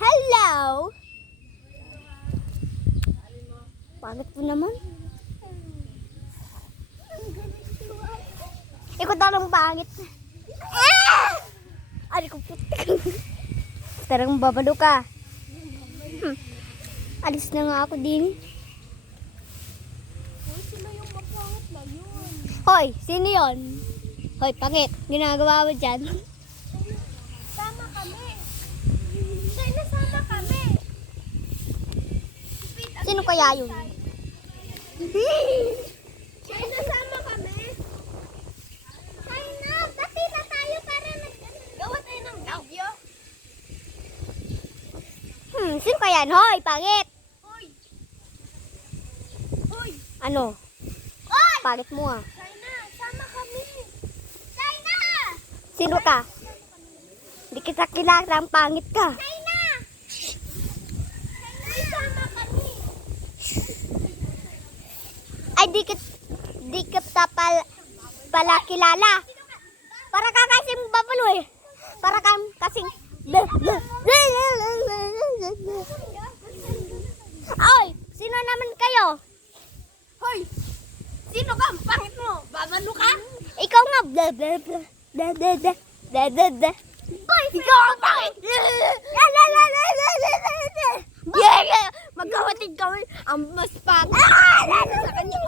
Hello! Pangit po naman. Ikaw tarang pangit. Ari ko putik. Tarang babalo ka. Alis na nga ako din. Hoy, sila yung mapangit na yun. Hoy, sino yon? Hoy, pangit. Ginagawa mo dyan. Sama kami. China, sama kami. Sino kaya yun? China, sama kami. China, dati na tayo para gawa tayo ng video. Sino kaya yan? Hoy, pangit. Hoy! Hoy! Ano? Hoy! Pangit mo ah. China, sama kami. China! Sino ka? Hindi kita kilala, ang pangit ka. China! China, sama kami. Ay, di kita pala kilala. Para ka kasing babalo eh. Para ka kasing... Ay, sino naman kayo? Hoy! Sino ka? Ang pangit mo. Babalo ka? Ikaw nga. Hoy! Ikaw ang pangit! Magkawatid kami. Ang mas pangit. Sa kanya.